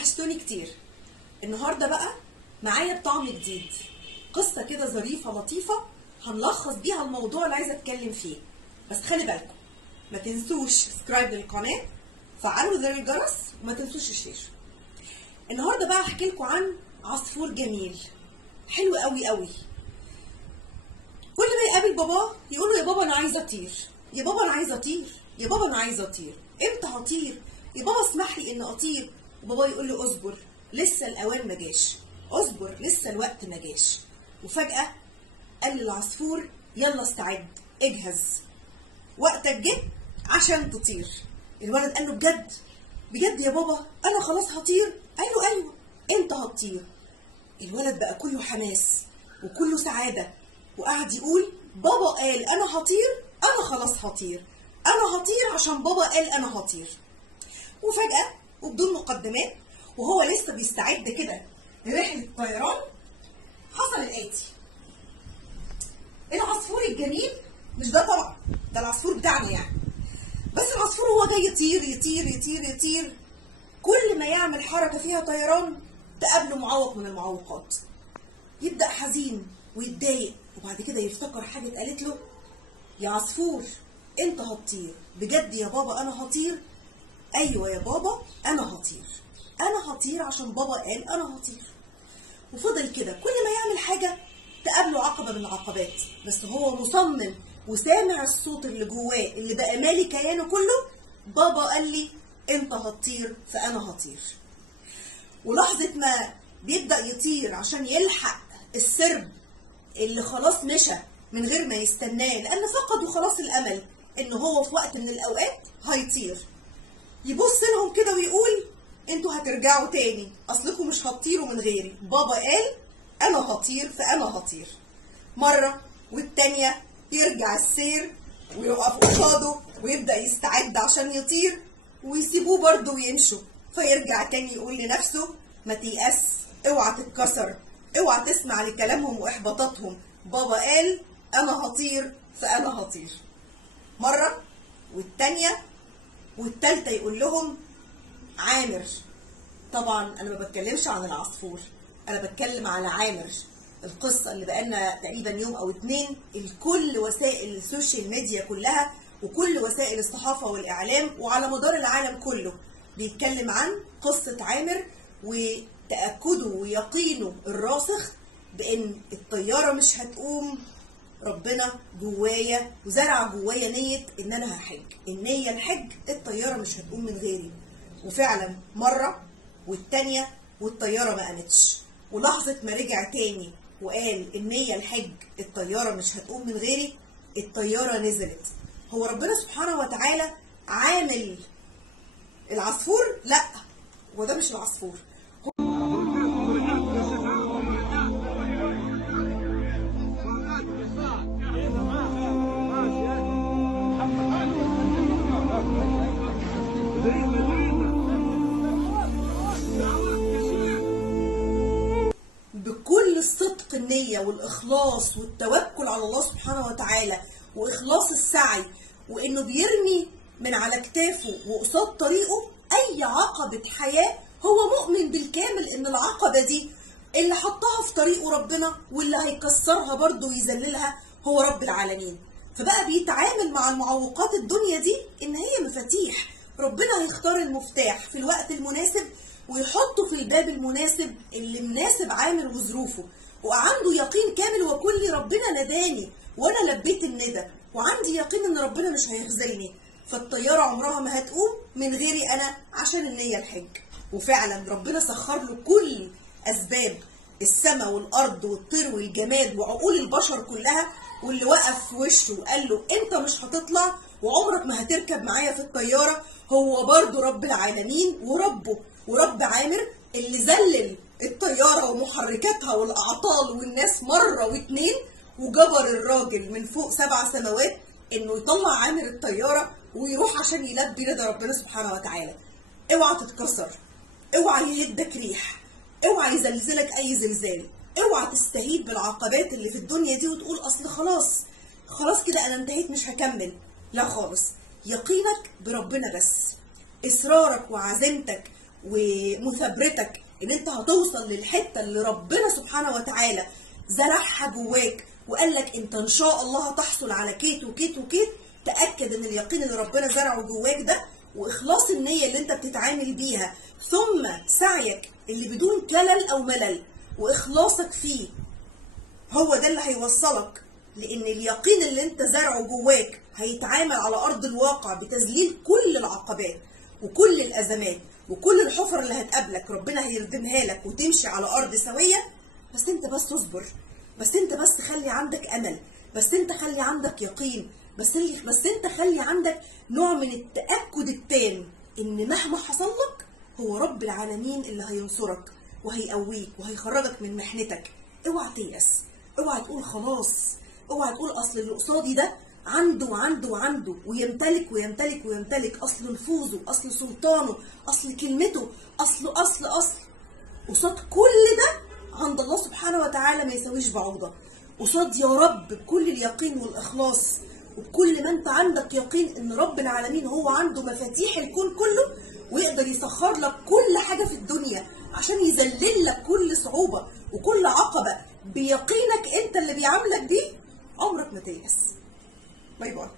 وحشتوني كتير. النهارده بقى معايا بطعم جديد، قصه كده ظريفه لطيفه هنلخص بيها الموضوع اللي عايزه اتكلم فيه. بس خلي بالكم ما تنسوش سبسكرايب للقناه، فعلوا زر الجرس، وما تنسوش الشير. النهارده بقى هحكي لكم عن عصفور جميل حلو قوي قوي. كل ما يقابل باباه يقول له يا بابا انا عايز اطير، يا بابا انا عايز اطير، يا بابا انا عايز اطير. امتى هطير يا بابا؟ اسمح لي اني اطير. وبابا يقول له اصبر لسه الاوان ما جاش، اصبر لسه الوقت ما جاش. وفجأة قال للعصفور يلا استعد اجهز، وقتك جه عشان تطير. الولد قال له بجد بجد يا بابا انا خلاص هطير؟ قال له ايوه انت هتطير. الولد بقى كله حماس وكله سعادة، وقعد يقول بابا قال انا هطير، انا خلاص هطير، انا هطير عشان بابا قال انا هطير. وفجأة وبدون مقدمات وهو لسه بيستعد كده لرحلة الطيران حصل الآتي. العصفور الجميل، مش ده طبعا، ده العصفور بتاعنا يعني، بس العصفور هو جاي يطير يطير يطير يطير، كل ما يعمل حركة فيها طيران تقابله معوق من المعوقات. يبدأ حزين ويتضايق، وبعد كده يفتكر حاجة اتقالت له يا عصفور انت هتطير بجد يا بابا انا هطير؟ ايوه يا بابا انا هطير، انا هطير عشان بابا قال انا هطير. وفضل كده كل ما يعمل حاجة تقابله عقبة من العقبات، بس هو مصمم وسامع الصوت اللي جواه اللي بقى مالي كيانه كله، بابا قال لي انت هتطير فانا هطير. ولحظة ما بيبدأ يطير عشان يلحق السرب اللي خلاص مشى من غير ما يستناه، لأن فقدوا خلاص الأمل إن هو في وقت من الأوقات هيطير، يبص لهم كده ويقول انتوا هترجعوا تاني، أصلكم مش هتطيروا من غيري، بابا قال أنا هطير فأنا هطير. مرة والتانية يرجع السير ويقف قصاده ويبدأ يستعد عشان يطير، ويسيبوه برضه ويمشوا، فيرجع تاني يقول لنفسه ما تيأس، اوعى تتكسر، اوعى تسمع لكلامهم واحباطاتهم، بابا قال انا هطير فانا هطير. مرة والتانية والتالتة يقول لهم عامر، طبعا انا ما بتكلمش عن العصفور، انا بتكلم على عامر، القصة اللي بقالنا تقريبا يوم او اتنين الكل وسائل السوشيال ميديا كلها وكل وسائل الصحافة والاعلام وعلى مدار العالم كله بيتكلم عن قصة عامر، وتأكده ويقينه الراسخ بأن الطيارة مش هتقوم. ربنا جوايا وزرع جوايا نية إن أنا هحج، النية الحج، الطيارة مش هتقوم من غيري. وفعلا مرة والتانية والطيارة ما قامتش، ولحظة ما رجع تاني وقال النية الحج الطيارة مش هتقوم من غيري، الطيارة نزلت. هو ربنا سبحانه وتعالى عامل العصفور؟ لا، هو ده مش العصفور. بكل الصدق النية والإخلاص والتوكل على الله سبحانه وتعالى وإخلاص السعي، وإنه بيرمي من على كتافه وقصاد طريقه أي عقبة حياة، هو مؤمن بالكامل إن العقبة دي اللي حطها في طريقه ربنا، واللي هيكسرها برضه ويذللها هو رب العالمين. فبقى بيتعامل مع المعوقات الدنيا دي إن هي مفاتيح، ربنا هيختار المفتاح في الوقت المناسب ويحطه في الباب المناسب اللي مناسب عامر وظروفه، وعنده يقين كامل وكل ربنا نداني وانا لبيت الندى، وعندي يقين ان ربنا مش هيخذلني، فالطيارة عمرها ما هتقوم من غيري انا عشان النية الحج. وفعلا ربنا سخر له كل اسباب السماء والارض والطير والجماد وعقول البشر كلها، واللي وقف في وشه وقال له انت مش هتطلع وعمرك ما هتركب معايا في الطيارة هو برضه رب العالمين وربه ورب عامر، اللي ذلل الطيارة ومحركاتها والأعطال والناس مرة واتنين، وجبر الراجل من فوق 7 سماوات انه يطلع عامر الطيارة ويروح عشان يلبي رضا ربنا سبحانه وتعالى. اوعى تتكسر، اوعى يهدك ريح، اوعى يزلزلك اي زلزال، اوعى تستهيد بالعقبات اللي في الدنيا دي وتقول اصل خلاص كده انا انتهيت مش هكمل. لا خالص، يقينك بربنا بس، اصرارك وعزيمتك ومثابرتك ان انت هتوصل للحته اللي ربنا سبحانه وتعالى زرعها جواك وقال لك انت ان شاء الله هتحصل على كيت وكيت وكيت، تاكد ان اليقين اللي ربنا زرعه جواك ده واخلاص النيه اللي انت بتتعامل بيها ثم سعيك اللي بدون كلل او ملل واخلاصك فيه، هو ده اللي هيوصلك لان اليقين اللي انت زرعه جواك هيتعامل على ارض الواقع بتذليل كل العقبات وكل الازمات وكل الحفر اللي هتقابلك ربنا هيردمها لك وتمشي على ارض سويه. بس انت بس تصبر، بس انت بس خلي عندك امل، بس انت خلي عندك يقين، بس انت خلي عندك نوع من التاكد التام ان مهما حصل لك هو رب العالمين اللي هينصرك وهيقويك وهيخرجك من محنتك. اوعى تيأس، اوعى تقول خلاص، اوعى تقول اصل اللي قصادي ده عنده وعنده وعنده ويمتلك ويمتلك ويمتلك، اصل نفوذه، اصل سلطانه، اصل كلمته، اصل قصاد كل ده عند الله سبحانه وتعالى ما يساويش بعوضه. قصاد يا رب بكل اليقين والاخلاص وبكل ما انت عندك يقين ان رب العالمين هو عنده مفاتيح الكون كله ويقدر يسخر لك كل حاجه في الدنيا عشان يذلل لك كل صعوبه وكل عقبه بيقينك انت اللي بيعاملك بيه، عمرك ما تيأس. باي باي.